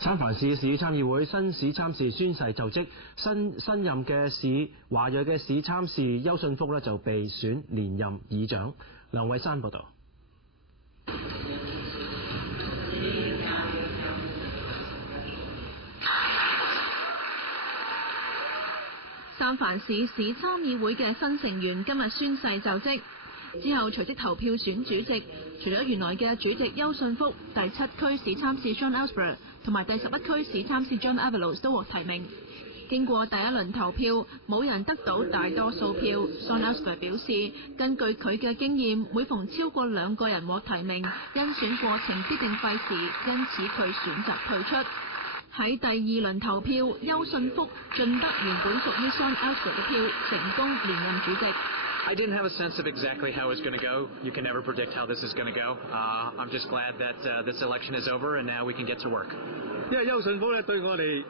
三藩市市參議會新市參事宣誓就職，新任嘅華裔嘅市參事邱信福就被選連任議長。梁偉山報道。三藩市市參議會嘅新成員今日宣誓就職，之後隨即投票選主席。除咗原來嘅主席邱信福，第7區市參事 John Ellsberg 同埋第11區市參事 John Avalos 都獲提名。經過第一輪投票，冇人得到大多數票。John Ellsberg 表示，根據佢嘅經驗，每逢超過2個人獲提名，甄選過程必定費時，因此佢選擇退出。喺第2輪投票，邱信福盡得原本屬於 John Ellsberg 嘅票，成功連任主席。I didn't have a sense of exactly how it was going to go. You can never predict how this is going to go. I'm just glad that this election is over and now we can get to work. 因為邱信福咧對我哋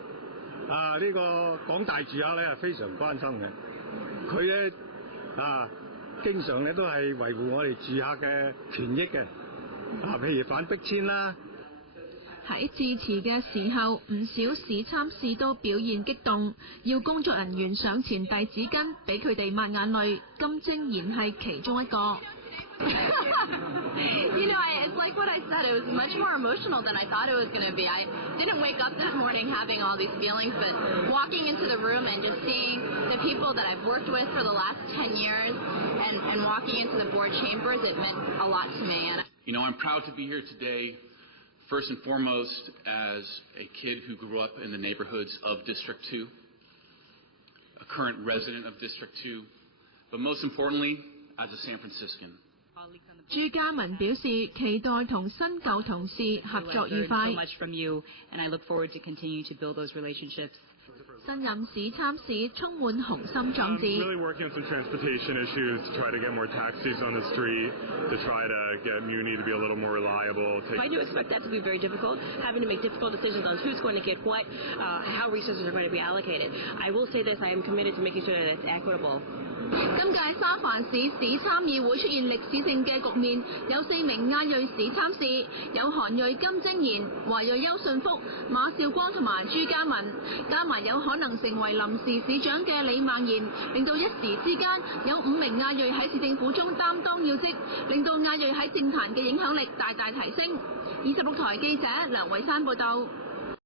呢個廣大住客咧係非常關心嘅，佢咧經常咧都係維護我哋住客嘅權益嘅，譬如反逼遷啦。喺致辭嘅時候，唔少市參事都表現激動，要工作人員上前遞紙巾俾佢哋抹眼淚。金晶賢係其中一個。It's like what I said. It was much more emotional than I thought it was going to be. I didn't wake up this morning having all these feelings, but walking into the room and just seeing the people that I've worked with for the last 10 years and walking into the board chambers, it meant a lot to me. I'm proud to be here today. First and foremost, as a kid who grew up in the neighborhoods of District 2, a current resident of District 2, but most importantly, as a San Franciscan. 朱家文表示期待同新舊同事合作愉快。新任市參事充滿雄心壯志。Really working on some transportation issues to try to get more taxis on the street, to try to get Muni to be a little more reliable. I do expect that to be very difficult, having to make difficult decisions on who's going to get what, how resources are going to be allocated. I will say this, I am committed to making sure that it's equitable. 今屆三藩市市參議會出現歷史性嘅局面，有4名亞裔市參事，有韓裔金晶賢、華裔邱信福、馬兆光同埋朱家文，加埋有可能成為臨時市長嘅李孟賢，令到一時之間有5名亞裔喺市政府中擔當要職，令到亞裔喺政壇嘅影響力大大提升。26台記者梁偉山報道。